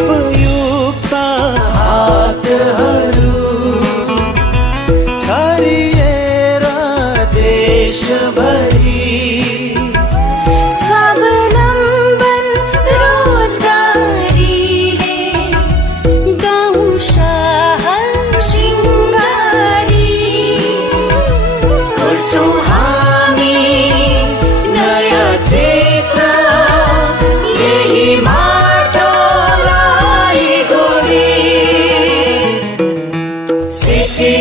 उपयुक्त हातहरू छरिएर देशभरि स्वावलम्बन रोजगारीले गाउँ शहर शृङ्गारी गर्छौँ हामी नयाँ चित्र यही माटोलाई गोडी सिटी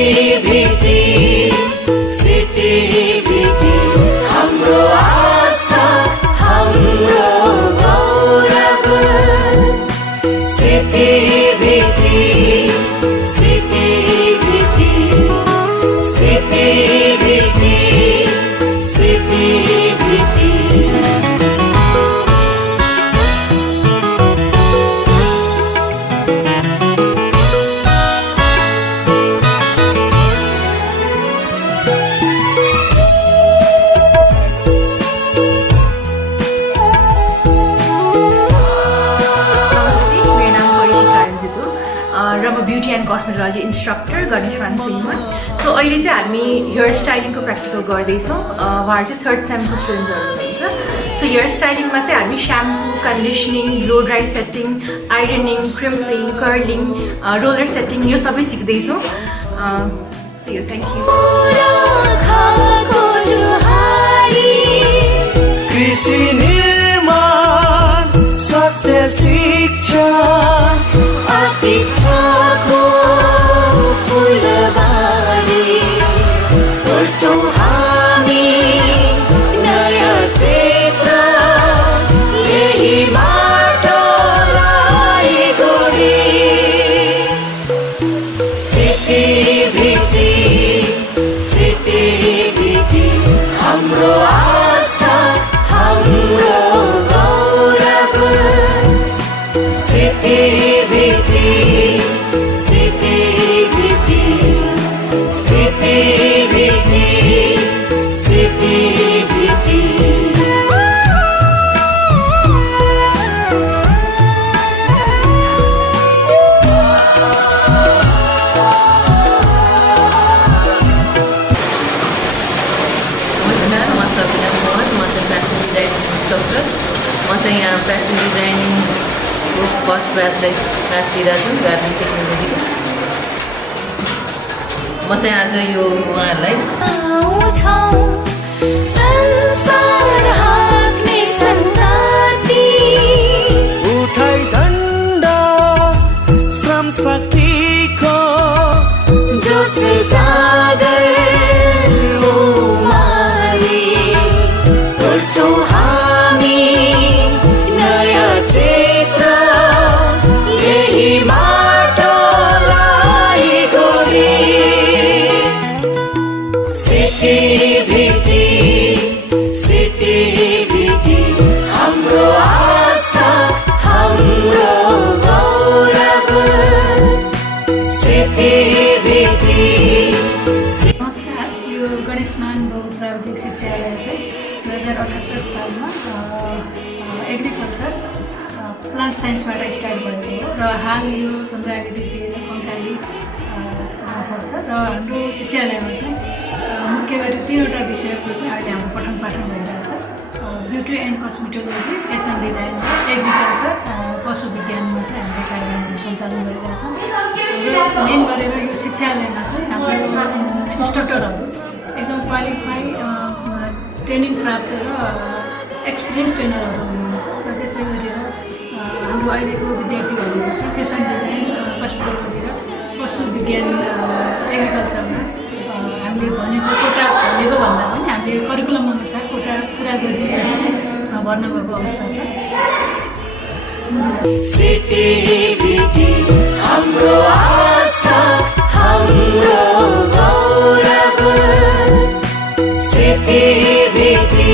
भिटी हाम्रो आस्था हाम्रो गौरव सिटी भिटी र म beauty and cosmetology instructor Ganesh मानसिंहमा सो अहिले चाहिँ हामी हेयर स्टाइलिङको प्र्याक्टिकल गर्दैछौँ उहाँहरू चाहिँ 3rd सेमको स्टुडेन्ट्सहरू हुनुहुन्छ सो हेयर स्टाइलिङमा चाहिँ हामी shampoo conditioning blow dry setting ironing crimping curling roller setting यो सबै सिक्दैछौँ त्यही हो थ्याङ्क यू कृषि निर्माण स्वास्थ्य शिक्षा आतिथ्यको फुलबारी गर्छौँ हामी नयाँ चित्र यही माटोलाई गोडी सिटी भिटी हाम्रो आस्था हाम्रो गौरव सिटी भिटी म चाहिँ यहाँ फ्यासन डिजाइनिङको फर्स्ट ब्याचलाई क्लास दिइरहेको छु गार्मेन्ट टेक्नोलोजीको म चाहिँ आज यो उहाँहरूलाई उठाइ झन्डा श्रम शक्तिको जोस जागर उमारी गर्छौँ हामी नयाँ चित्र यही माटोलाई गोडी सिटी भिटी हाम्रो आस्था हाम्रो गौरव सिटी भिटी। नमस्कार, यो गणेश मान प्राविधिक शिक्षालय चाहिँ 2078 सालमा एग्रिकल्चर प्लान्ट साइन्सबाट स्टार्ट भएको हो र हाल यो चन्द्रावतीदेखि कङ्काली पर्छ र हाम्रो शिक्षालयमा चाहिँ मुख्य गरी 3वटा विषयको चाहिँ अहिले हाम्रो पठन पाठन भइरहेछ ब्युटी एन्ड कस्मेटोलोजी फेसन डिजाइन र एग्रिकल्चर पशु विज्ञानमा चाहिँ हामीले कार्यक्रमहरू सञ्चालन गरिरहेछौँ र मेन गरेर यो शिक्षालयमा चाहिँ हाम्रो इन्स्ट्रक्टरहरू एकदम क्वालिफाई ट्रेनिङ प्राप्त र एक्सपिरियन्स ट्रेनरहरू हुनुहुन्छ र त्यस्तै गरेर हाम्रो अहिलेको विद्यार्थीहरू चाहिँ फेसन डिजाइन कस्मेटोलोजी र पशु विज्ञान एग्रिकल्चरमा हामीले भनेको कोटा भनेको भन्दा पनि हामीले करिकुलम अनुसार कोटा पुरा गरिदिएर चाहिँ भर्ना भएको अवस्था छ। सिटी भिटी हाम्रो आस्था हाम्रो गौरव सिटी भिटी